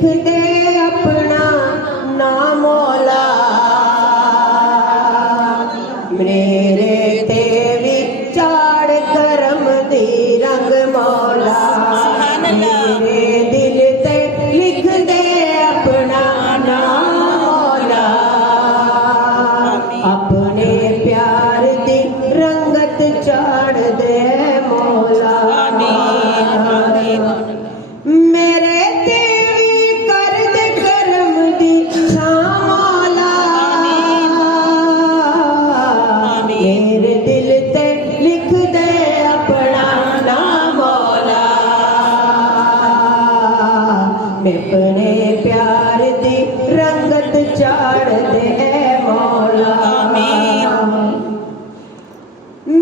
लिख दे अपना नाम मौला मेरे ते विचार करम दी रंग मौला मेरे दिल ते लिख दे अपना नाम मौला अपने प्यार दी रंगत चाड़ दे मौला मेरे देवी कर दे करम दी छां मौला मेरे दिल ते लिख दे अपना नाम मौला मैं अपने प्यार दी रंगत चाड़ दे मौला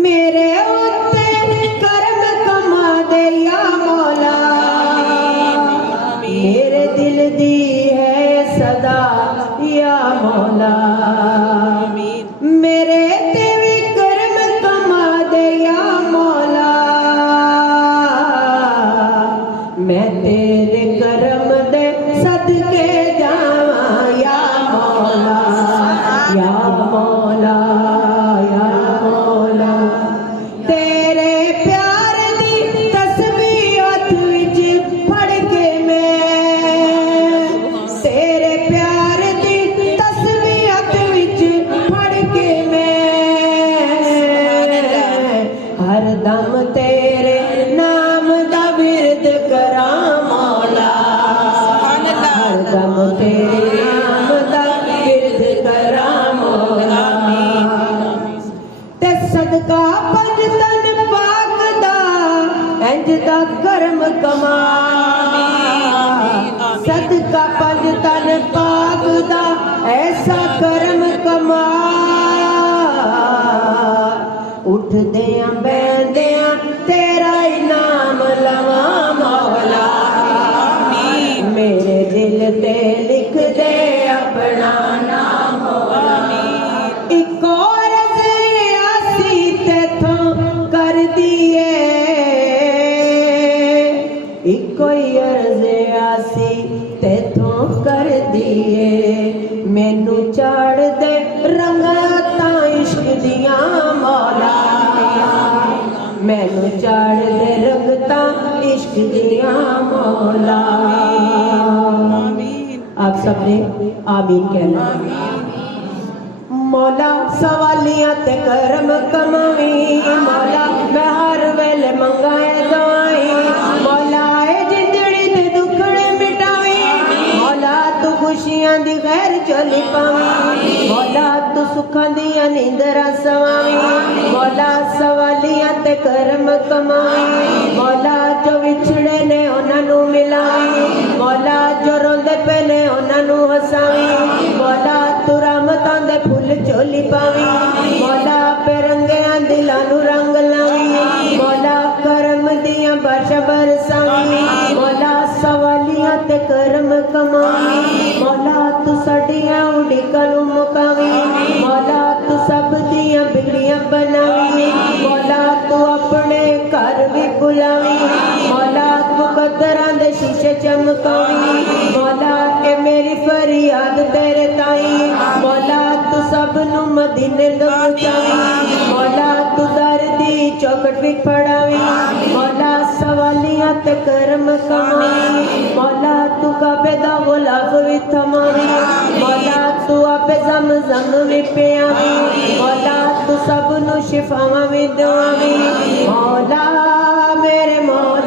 मेरे उत्ते करम कमा दे या मौला मेरे दिल दी है सदा या मौला मेरे ते भी कर्म कमा दे या मौला मैं तेरे करम दे सदके जावा या मौला या मौला या मौला तेरे प्यार दी तस्वीर हथ विच फड़ के मैं तेरे प्यार दी तस्वीर हथ विच फड़ के मैं हर दम तेरे नाम दा विरद करा मौला हर दम तेरे नाम दा विरद करा मौला ते सदका पंज तन पाक दा इंज दा करम कमा सदका पंज तन पाक दा ऐसा करम कमा उठदियां बैठदियां तेरा इनाम लवा मौला मेरे दिल ते लिख दे अपना नाम मौला एक और आसी तेथों कर दिए एक कोई अर्ज आसी तेथों कर दिए मैनू चाड़ दे रंगता इश्क दियां मौला मैनू चाड़ दे रंगता इश्क दियां मौला आप सबने आमीन कहना मौला सवालियां ते करम कमावी मौला मैं हर वेले मंगाए दवाई मौला ए जिंदड़ी ते दुखड़े मिटावी मौला तू खुशियां दी खैर चली पावी मौला तू सुखां दियां नींदरां सवावी मौला सवालियां ते करम कमावी मौला जो विछड़े ने उन्हां नू मिलावी मौला जो रोंदे पे ने उन्हां नू हसावी मौला तू रहमतां दे फुल चोली पावी मौला पेरंगियां दिलां नू रंग लावी मौला करम दियां बारिशां बरसावी मौला सवालियां ते करम कमावी मौला तू साडियां उड़ीकां नू मुकावी मौला तू सब दियां बिगड़ियां बनावी मौला तू अपने घर भी बुलावी मौला तू कदरां दे शीशे चमकावी मौला ए मेरी फरियाद तेरे ताई मौला तू सब नू मदीने दा पहुंचावी मौला तू दर दी चौखट भी फड़ावी मौला सवालियां ते करम कमावी मौला तू काबे दा गुलाब भी थमावी मौला तू आपे ज़म भी पियावी मौला तू सब नू शिफावां भी दवावी मौला मेरे मौला